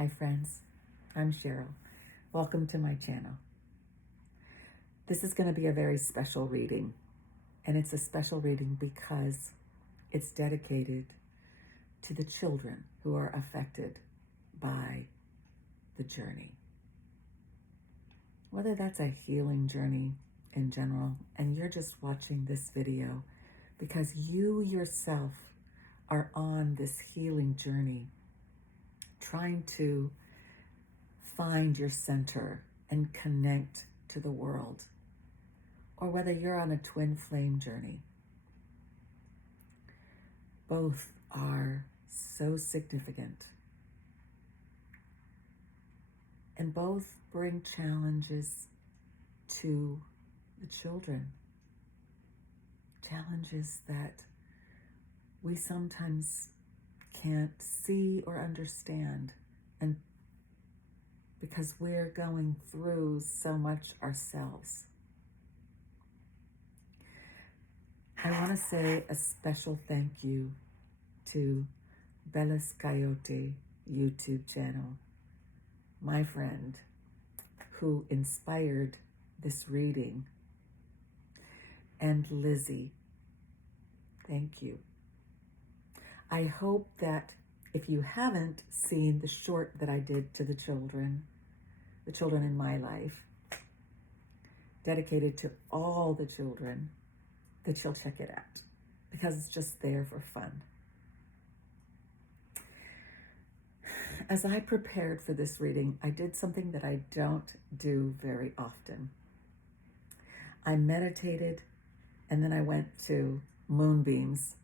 Hi friends, I'm Cheryl. Welcome to my channel. This is going to be a very special reading, and it's a special reading because it's dedicated to the children who are affected by the journey. Whether that's a healing journey in general, and you're just watching this video because you yourself are on this healing journey, trying to find your center and connect to the world, or whether you're on a twin flame journey. Both are so significant, and both bring challenges to the children. Challenges that we sometimes can't see or understand, and because we're going through so much ourselves. I want to say a special thank you to Bella's Coyote YouTube channel, my friend who inspired this reading, and Lizzie. Thank you. I hope that if you haven't seen the short that I did to the children in my life, dedicated to all the children, that you'll check it out because it's just there for fun. As I prepared for this reading, I did something that I don't do very often. I meditated, and then I went to Moonbeams.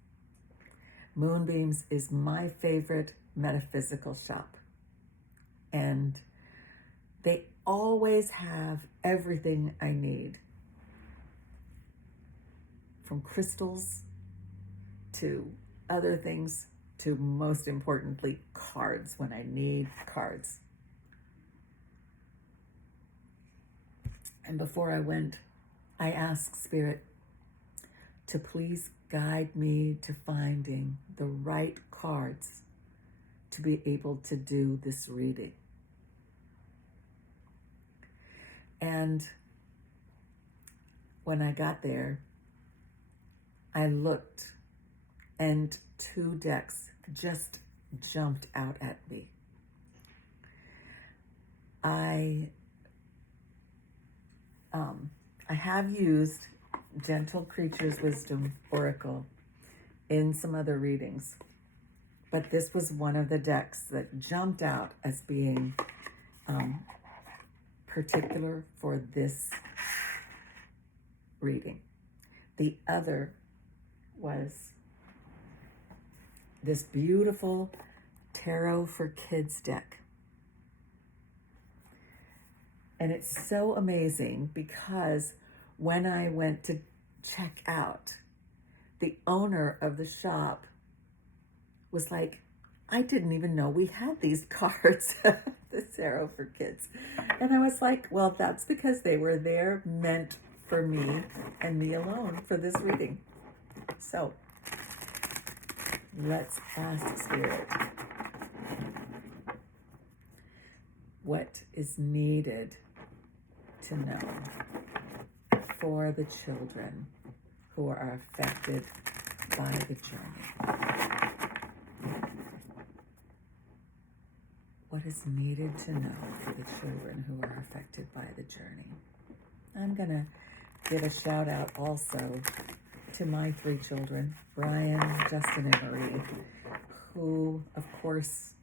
Moonbeams is my favorite metaphysical shop, and they always have everything I need, from crystals to other things to, most importantly, cards when I need cards. And before I went, I asked Spirit to please guide me to finding the right cards to be able to do this reading. And when I got there, I looked, and two decks just jumped out at me. I have used Gentle Creatures Wisdom Oracle in some other readings, but this was one of the decks that jumped out as being particular for this reading. The other was this beautiful Tarot for Kids deck. And it's so amazing because when I went to check out, the owner of the shop was like, I didn't even know we had these cards, the Tarot for Kids. And I was like, well, that's because they were there meant for me and me alone for this reading. So let's ask Spirit what is needed to know for the children who are affected by the journey. What is needed to know for the children who are affected by the journey? I'm going to give a shout out also to my three children, Brian, Justin, and Marie, who, of course,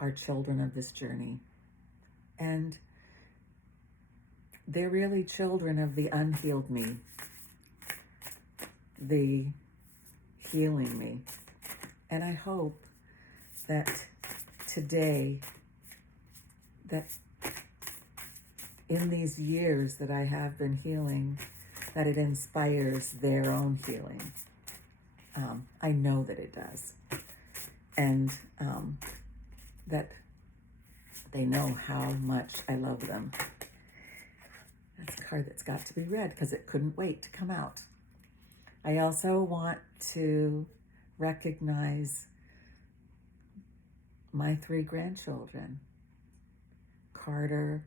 are children of this journey. And they're really children of the unhealed me, the healing me. And I hope that today, that in these years that I have been healing, that it inspires their own healing. I know that it does. And that they know how much I love them. That's a card that's got to be read because it couldn't wait to come out. I also want to recognize my 3 grandchildren. Carter,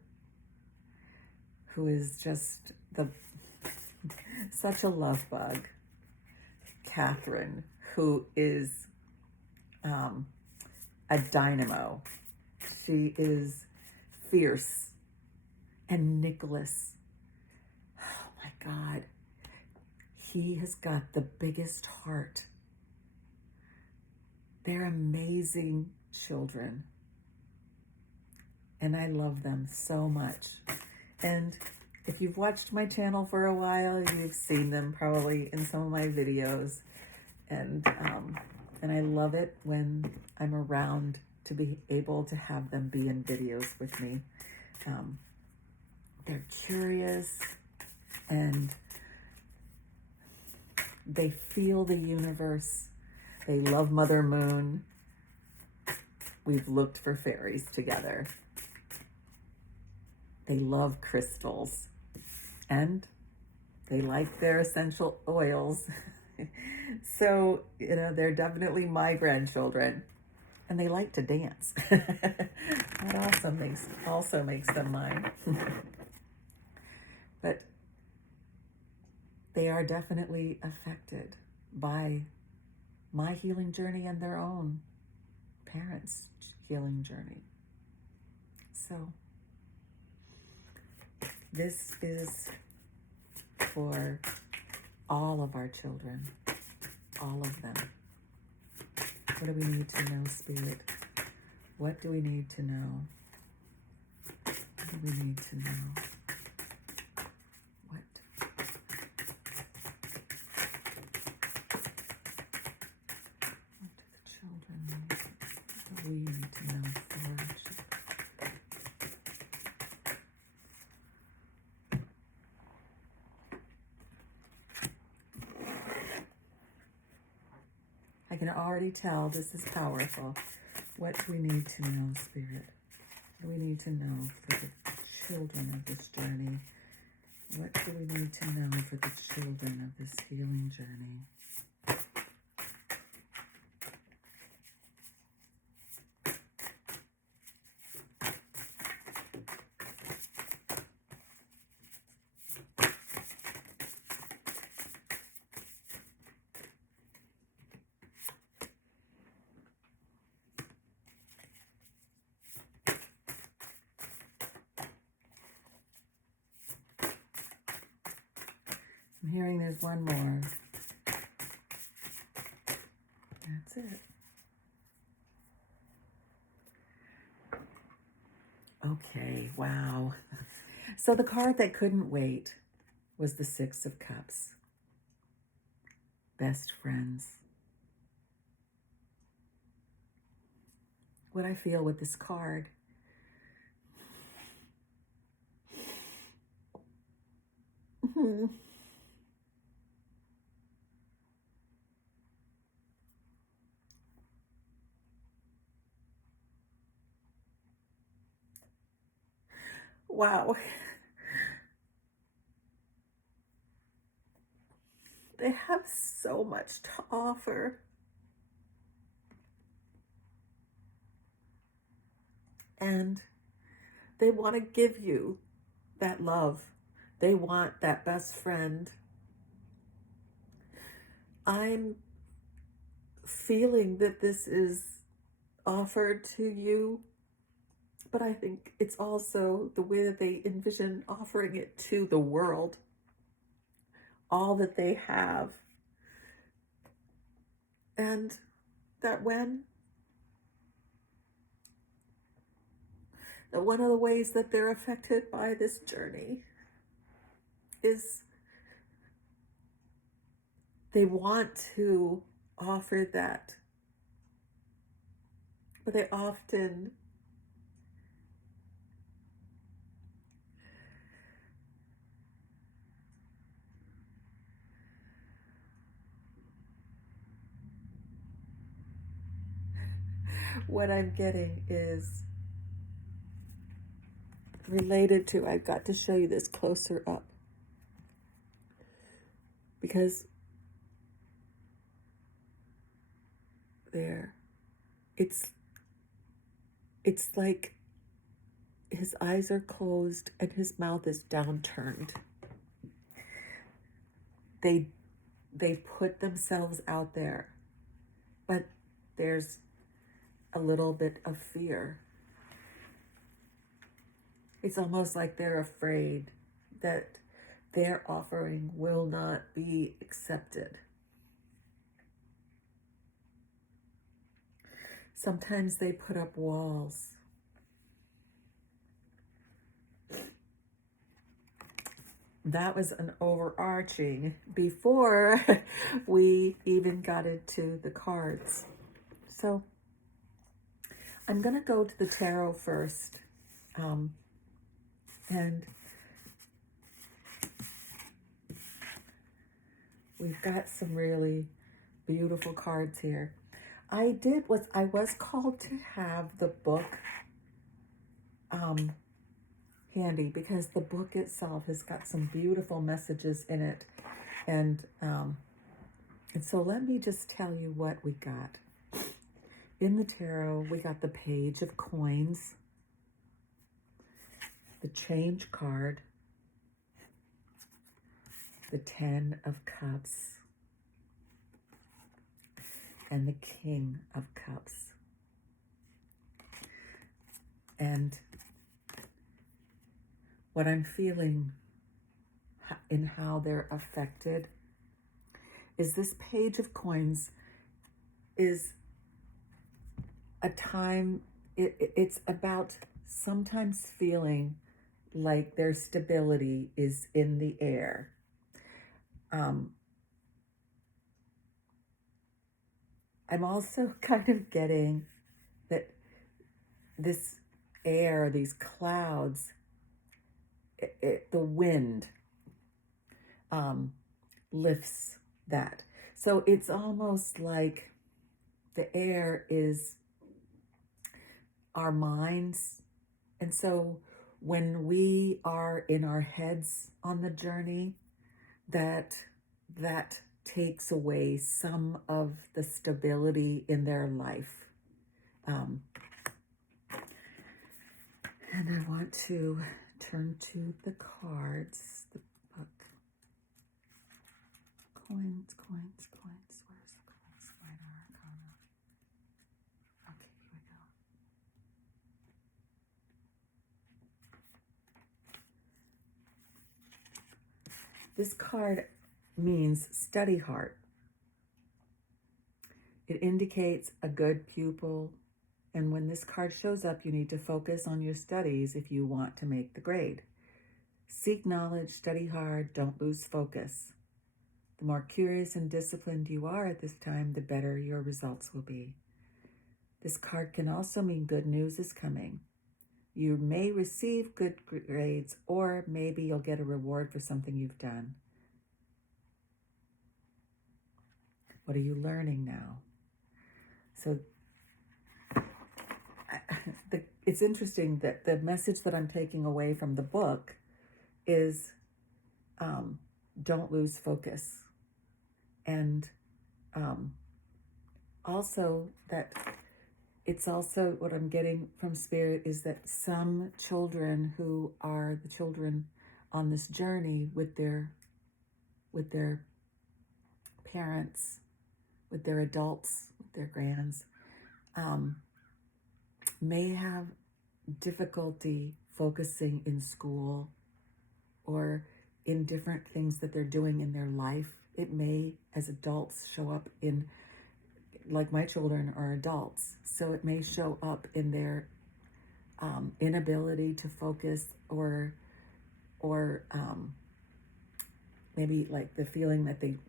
who is just such a love bug. Catherine, who is a dynamo. She is fierce. And Nicholas, oh my God, he has got the biggest heart. They're amazing children. And I love them so much. And if you've watched my channel for a while, you've seen them probably in some of my videos. And I love it when I'm around to be able to have them be in videos with me. They're curious and they feel the universe. They love Mother Moon. We've looked for fairies together. They love crystals and they like their essential oils. So, they're definitely my grandchildren and they like to dance. That also makes them mine. But they are definitely affected by my healing journey and their own parents' healing journey. So this is for all of our children, all of them. What do we need to know, Spirit? What do we need to know? What do we need to know? What? What do the children need? What do we need to know for our children? I can already tell this is powerful. What do we need to know, Spirit? What do we need to know for the children of this journey? What do we need to know for the children of this healing journey? I'm hearing there's one more. That's it. Okay, wow. So the card that couldn't wait was the Six of Cups. Best friends. What I feel with this card wow. They have so much to offer. And they want to give you that love. They want that best friend. I'm feeling that this is offered to you, but I think it's also the way that they envision offering it to the world. All that they have. And that one of the ways that they're affected by this journey is they want to offer that, but they often what I'm getting is related to, I've got to show you this closer up because there, it's it's like his eyes are closed and his mouth is downturned. They put themselves out there, but there's a little bit of fear. It's almost like they're afraid that their offering will not be accepted. Sometimes they put up walls. That was an overarching before we even got into the cards. So I'm going to go to the tarot first. And we've got some really beautiful cards here. I was called to have the book handy because the book itself has got some beautiful messages in it. And so let me just tell you what we got. In the tarot, we got the Page of Coins, the Change card, the Ten of Cups, and the King of Cups. And what I'm feeling in how they're affected is this Page of Coins is a time, it's about sometimes feeling like their stability is in the air. I'm also kind of getting that this air, these clouds, the wind lifts that. So it's almost like the air is our minds. And so when we are in our heads on the journey, that takes away some of the stability in their life. And I want to turn to the cards, the book. Coins. Where's the coins? Minor Arcana. Okay, here we go. This card means study heart. It indicates a good pupil. And when this card shows up, you need to focus on your studies if you want to make the grade. Seek knowledge, study hard, don't lose focus. The more curious and disciplined you are at this time, the better your results will be. This card can also mean good news is coming. You may receive good grades, or maybe you'll get a reward for something you've done. What are you learning now? So it's interesting that the message that I'm taking away from the book is don't lose focus. And also that it's also what I'm getting from Spirit is that some children who are the children on this journey with their parents, with their adults, with their grands, may have difficulty focusing in school or in different things that they're doing in their life. It may, as adults, show up in, like my children are adults, so it may show up in their inability to focus or maybe like the feeling that they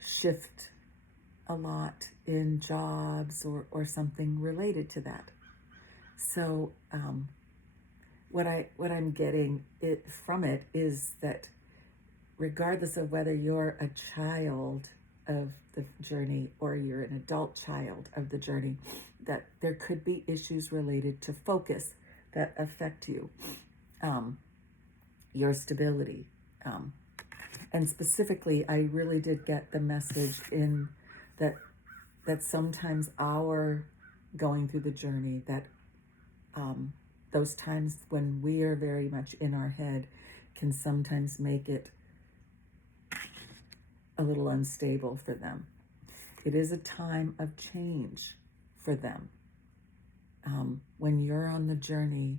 shift a lot in jobs or something related to that. So what I'm getting from it is that regardless of whether you're a child of the journey or you're an adult child of the journey, that there could be issues related to focus that affect you, your stability. And specifically, I really did get the message in that sometimes our going through the journey, that those times when we are very much in our head can sometimes make it a little unstable for them. It is a time of change for them. When you're on the journey,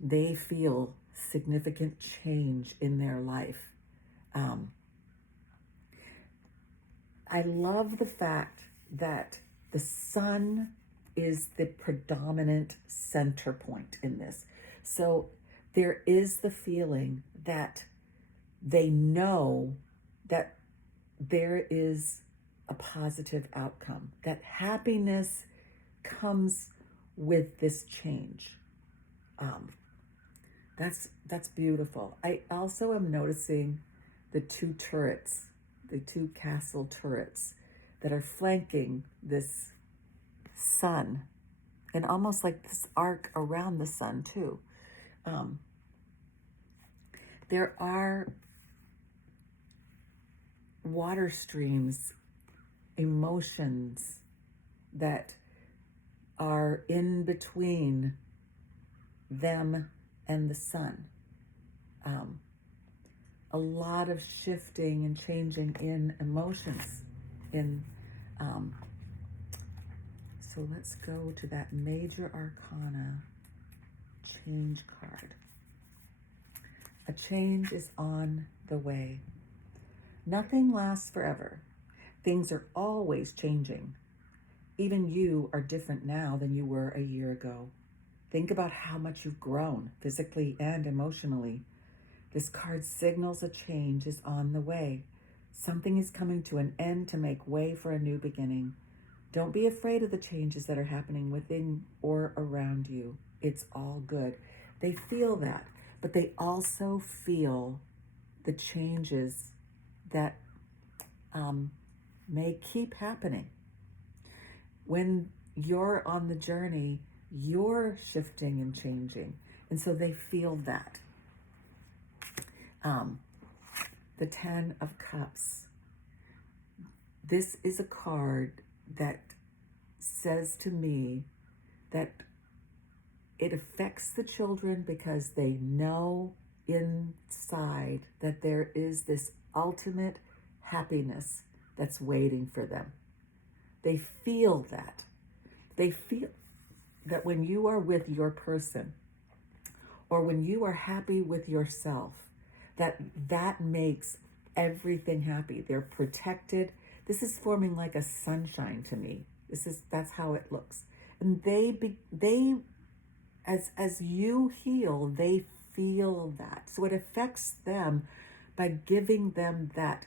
they feel significant change in their life. I love the fact that the sun is the predominant center point in this. So there is the feeling that they know that there is a positive outcome, that happiness comes with this change. That's beautiful. I also am noticing the two turrets, the two castle turrets that are flanking this sun, and almost like this arc around the sun too. There are water streams, emotions that are in between them and the sun. A lot of shifting and changing in emotions. So let's go to that Major Arcana change card. A change is on the way. Nothing lasts forever. Things are always changing. Even you are different now than you were a year ago. Think about how much you've grown physically and emotionally. This card signals a change is on the way. Something is coming to an end to make way for a new beginning. Don't be afraid of the changes that are happening within or around you. It's all good. They feel that, but they also feel the changes that may keep happening. When you're on the journey, you're shifting and changing. And so they feel that. The Ten of Cups. This is a card that says to me that it affects the children because they know inside that there is this ultimate happiness that's waiting for them. They feel that. They feel that when you are with your person, or when you are happy with yourself, that makes everything happy. They're protected. This is forming like a sunshine to me. That's how it looks. And they as you heal, they feel that. So it affects them by giving them that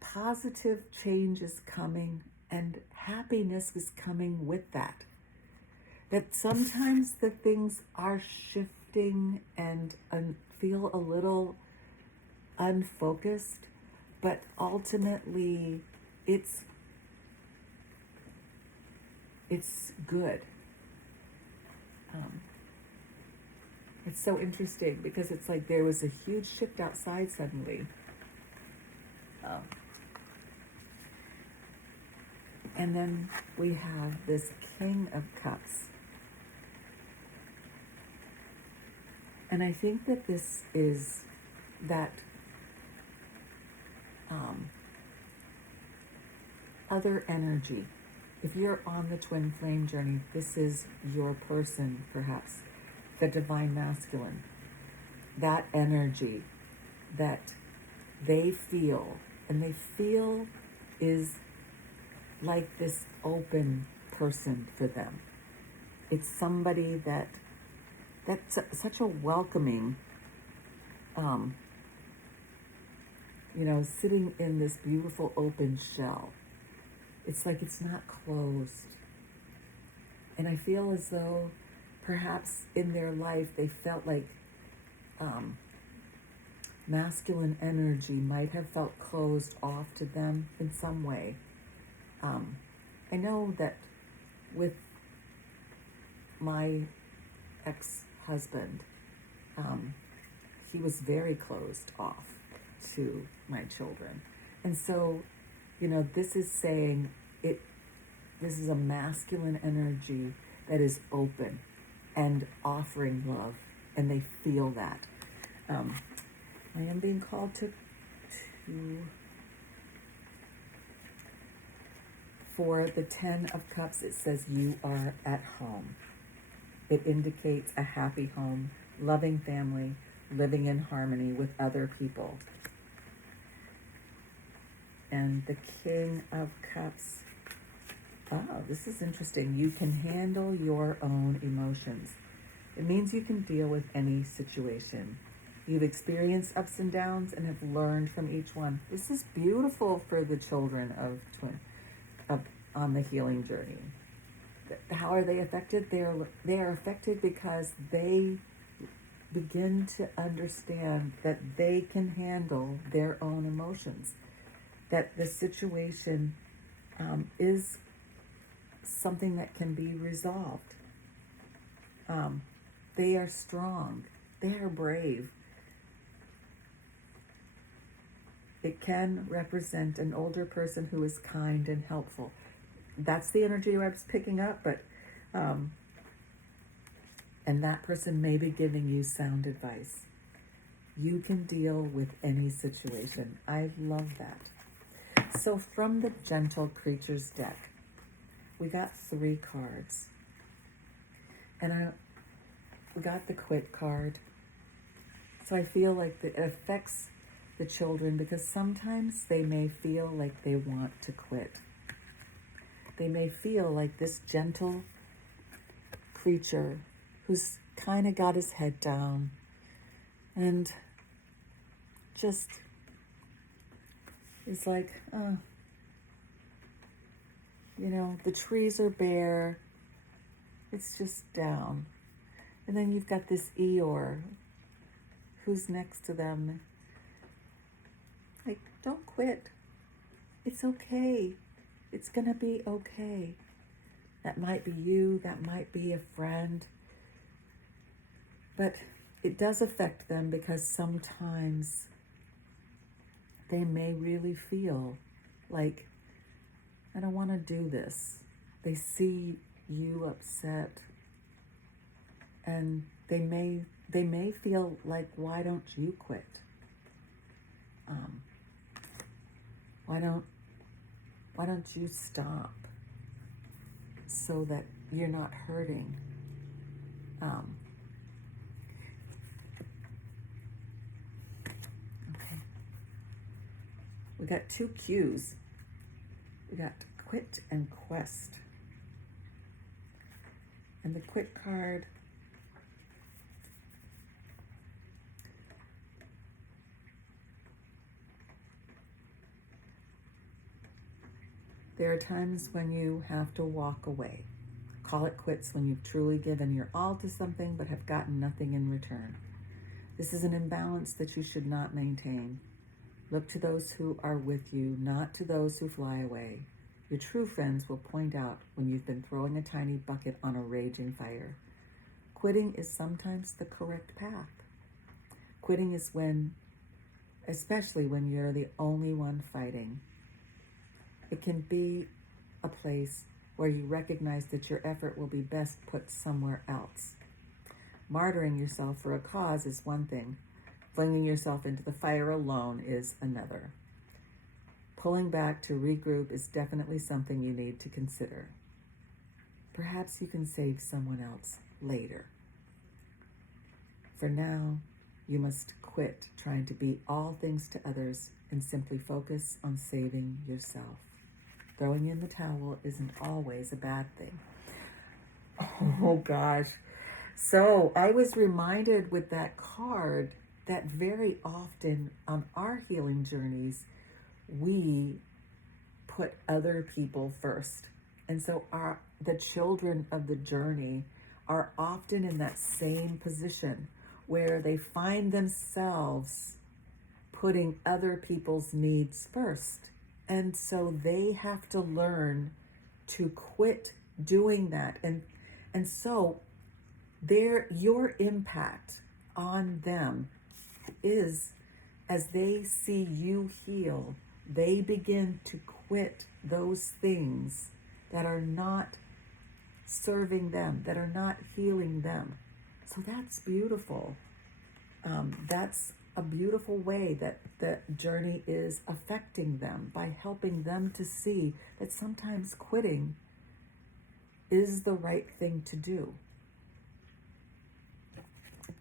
positive change is coming and happiness is coming with that. That sometimes the things are shifting and feel a little unfocused, but ultimately it's good. It's so interesting because it's like there was a huge shift outside suddenly. And then we have this King of Cups. And I think that this is that other energy. If you're on the twin flame journey, this is your person, perhaps, the divine masculine. That energy that they feel, and they feel is like this open person for them. It's somebody that's such a welcoming, sitting in this beautiful open shell. It's like it's not closed. And I feel as though perhaps in their life they felt like masculine energy might have felt closed off to them in some way. I know that with my ex-husband, he was very closed off to my children. And so, this is saying This is a masculine energy that is open and offering love, and they feel that. I am being called to for the 10 of Cups. It says you are at home. It indicates a happy home, loving family, living in harmony with other people. And the King of Cups. Oh, this is interesting. You can handle your own emotions. It means you can deal with any situation. You've experienced ups and downs and have learned from each one. This is beautiful for the children of on the healing journey. How are they affected? They are affected because they begin to understand that they can handle their own emotions, that the situation is something that can be resolved. They are strong. They are brave. It can represent an older person who is kind and helpful. That's the energy I was picking up, but and that person may be giving you sound advice. You can deal with any situation. I love that. So from the Gentle Creatures deck, we got 3 cards. And we got the Quit card. So I feel like it affects the children because sometimes they may feel like they want to quit. They may feel like this gentle creature who's kind of got his head down and just is like, the trees are bare. It's just down. And then you've got this Eeyore who's next to them. Like, don't quit. It's okay. It's gonna be okay. That might be you, that might be a friend. But it does affect them because sometimes they may really feel like, I don't want to do this. They see you upset and they may feel like, why don't you quit? Why don't you stop so that you're not hurting? Okay. We got 2 Qs. We got Quit and Quest. And the Quit card there are times when you have to walk away. Call it quits when you've truly given your all to something but have gotten nothing in return. This is an imbalance that you should not maintain. Look to those who are with you, not to those who fly away. Your true friends will point out when you've been throwing a tiny bucket on a raging fire. Quitting is sometimes the correct path. Quitting is especially when you're the only one fighting. It can be a place where you recognize that your effort will be best put somewhere else. Martyring yourself for a cause is one thing. Flinging yourself into the fire alone is another. Pulling back to regroup is definitely something you need to consider. Perhaps you can save someone else later. For now, you must quit trying to be all things to others and simply focus on saving yourself. Throwing in the towel isn't always a bad thing. Oh gosh. So I was reminded with that card that very often on our healing journeys, we put other people first. And so the children of the journey are often in that same position where they find themselves putting other people's needs first. And so they have to learn to quit doing that. And so your impact on them is, as they see you heal, they begin to quit those things that are not serving them, that are not healing them. So that's beautiful. That's a beautiful way that the journey is affecting them by helping them to see that sometimes quitting is the right thing to do.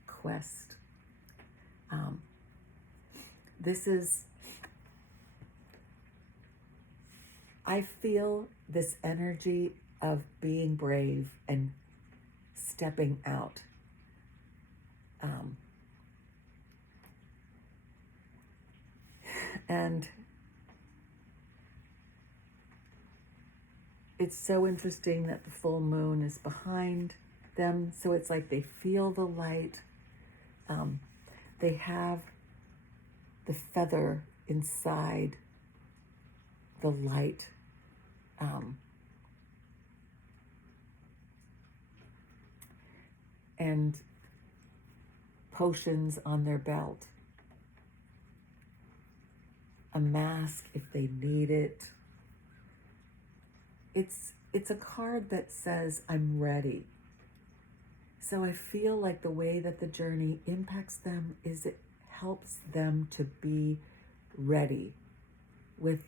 Quest. This is, I feel this energy of being brave and stepping out. And it's so interesting that the full moon is behind them, so it's like they feel the light. They have the feather inside the light. And potions on their belt. A mask if they need it. It's a card that says, I'm ready. So I feel like the way that the journey impacts them is it helps them to be ready with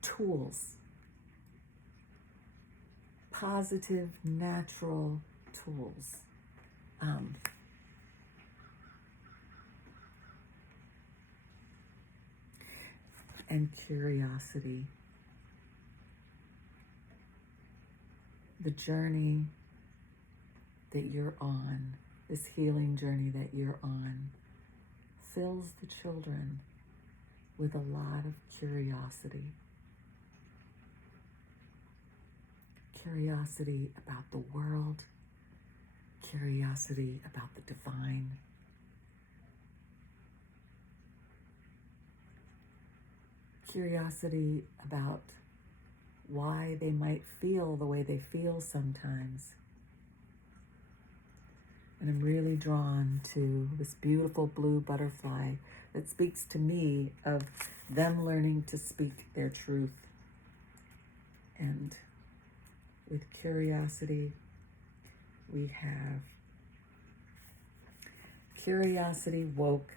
tools, positive, natural tools. And curiosity. The journey that you're on, this healing journey that you're on, fills the children with a lot of curiosity. Curiosity about the world, curiosity about the divine. Curiosity about why they might feel the way they feel sometimes. And I'm really drawn to this beautiful blue butterfly that speaks to me of them learning to speak their truth. And with curiosity, we have curiosity woke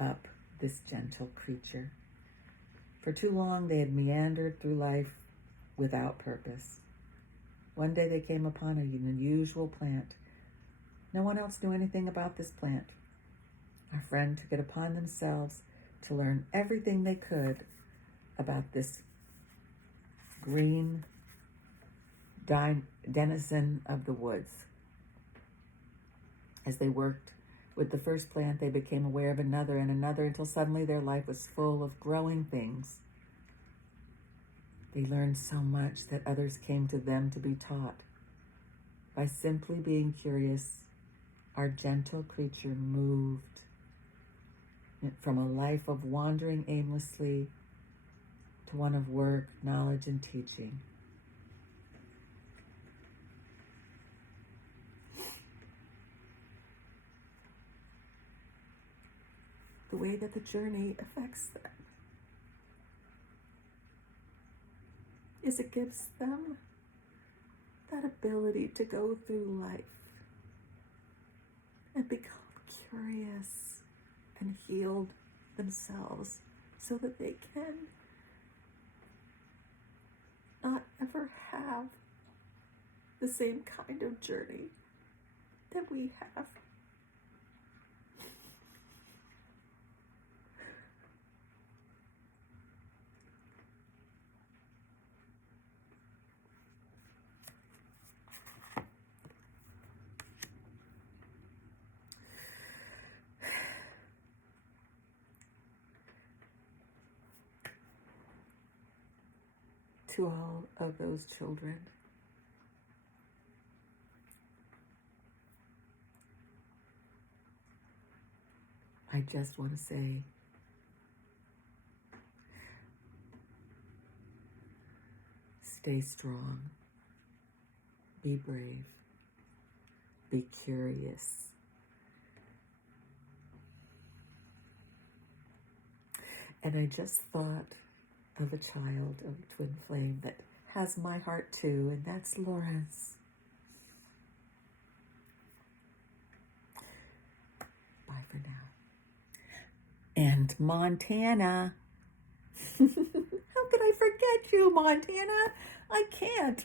up this gentle creature. For too long, they had meandered through life without purpose. One day they came upon an unusual plant. No one else knew anything about this plant. Our friend took it upon themselves to learn everything they could about this green denizen of the woods. As they worked with the first plant, they became aware of another and another until suddenly their life was full of growing things. They learned so much that others came to them to be taught. By simply being curious, our gentle creature moved from a life of wandering aimlessly to one of work, knowledge, and teaching. The way that the journey affects them is it gives them that ability to go through life and become curious and healed themselves so that they can not ever have the same kind of journey that we have. To all of those children, I just want to say, stay strong, be brave, be curious, And I just thought of a child of a twin flame that has my heart too, and that's Laura's. Bye for now. And Montana. How could I forget you, Montana? I can't.